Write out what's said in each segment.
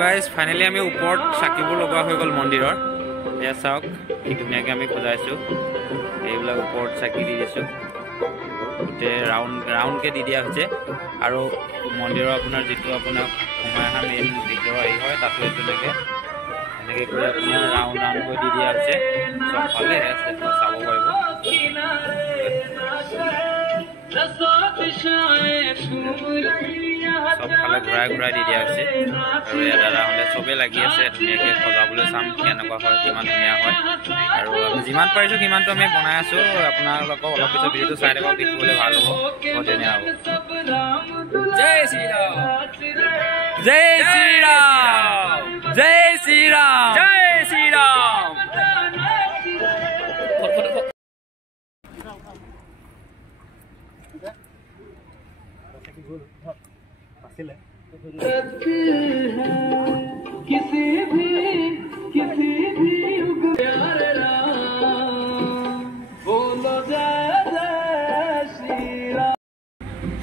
Guys finally আমি ওপৰত চাকিবোৰ লগোৱা হৈ গ'ল মন্দিৰৰ। এয়া চাওক কি ধুনীয়াকৈ আমি সজাইছোঁ। এইবিলাক ওপৰত চাকি দি দিছোঁ, গোটেই ৰাউণ্ডকৈ দি দিয়া হৈছে। আৰু মন্দিৰৰ আপোনাৰ যিটো আপোনাৰ সোমাই অহা মেইন ভিতৰৰ হেৰি হয় তাতো তেনেকৈ এনেকৈ কৰি আপোনাৰ ৰাউণ্ডকৈ দি দিয়া হৈছে। চবফালে চাব পাৰিব। চবফালে ঘূৰাই দি দিয়া হৈছে। আৰু ইয়াত দাদাহঁতে চবেই লাগি আছে ধুনীয়াকৈ সজাবলৈ। চাম কেনেকুৱা হয়, কিমান ধুনীয়া হয়। আৰু আমি যিমান পাৰিছোঁ সিমানটো আমি বনাই আছোঁ। আপোনালোকক অলপ পিছত ভিডিঅ'টো চাই থাকক, দেখিবলৈ ভাল হ'ব, বৰ ধুনীয়া হ'ব। জয় শ্ৰীৰাম, জয় শ্ৰীৰাম, জয় শ্ৰীৰাম, জয় শ্ৰীৰাম।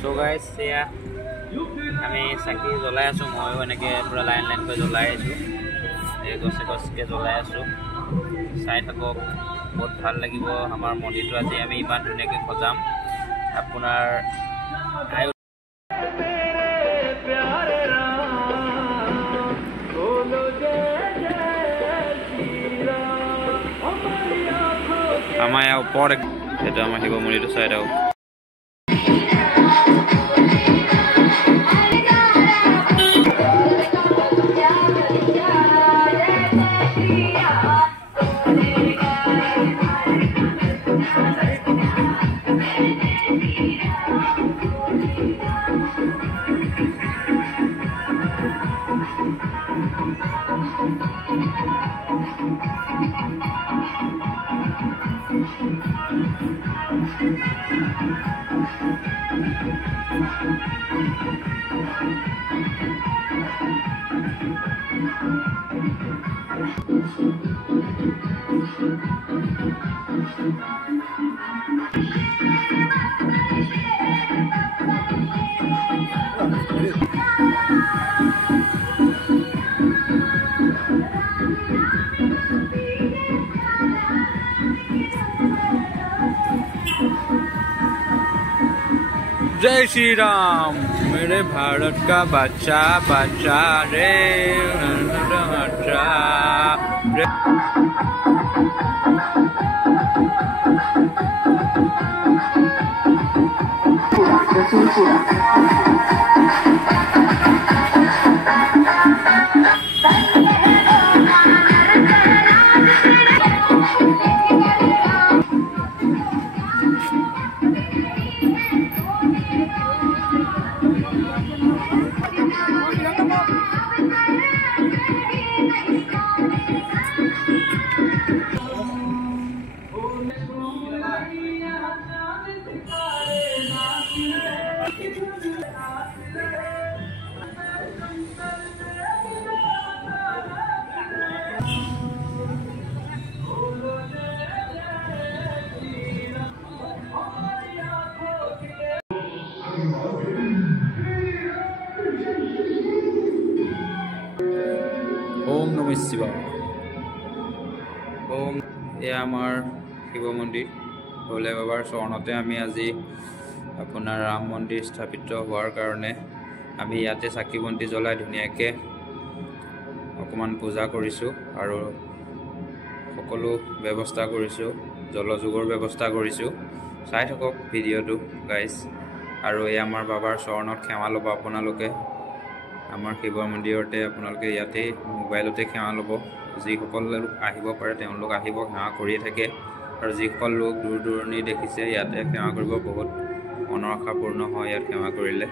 So guys, এয়া আমি চাকি জ্বলাই আছোঁ। ময়ো এনেকৈ পূৰা লাইনকৈ জ্বলাই আছোঁ। এই গছকৈ জ্বলাই আছোঁ। চাই থাকক, বহুত ভাল লাগিব। আমাৰ মন্দিৰটো আজি আমি ইমান ধুনীয়াকৈ সজাম। আপোনাৰ আমাৰ ইয়াৰ ওপৰত এইটো আমাৰ শিৱ মন্দিৰটো চাই থাকক। जय श्री राम मेरे भारत का बच्चा बच्चा रे बच्चा रे। ओम नमः शिवाय। ओम এয়া আমাৰ শিৱ মন্দিৰ। ভোলে বাবাৰ চৰণতে আমি আজি আপোনাৰ ৰাম মন্দিৰ স্থাপিত হোৱাৰ কাৰণে আমি ইয়াতে চাকি বন্তি জ্বলাই ধুনীয়াকৈ অকণমান পূজা কৰিছোঁ আৰু সকলো ব্যৱস্থা কৰিছোঁ, জলযোগৰ ব্যৱস্থা কৰিছোঁ। চাই থাকক ভিডিঅ'টো গাইজ। আৰু এই আমাৰ বাবাৰ চৰণত সেৱা ল'ব আপোনালোকে। আমাৰ শিৱ মন্দিৰতে আপোনালোকে ইয়াতে মোবাইলতে সেৱা ল'ব। যিসকল লোক আহিব পাৰে তেওঁলোক আহিব, সেৱা কৰিয়ে থাকে। আৰু যিসকল লোক দূৰ দূৰণি দেখিছে ইয়াতে সেৱা কৰিব, বহুত মনৰ আশা পূৰ্ণ হয় ইয়াত সেৱা কৰিলে।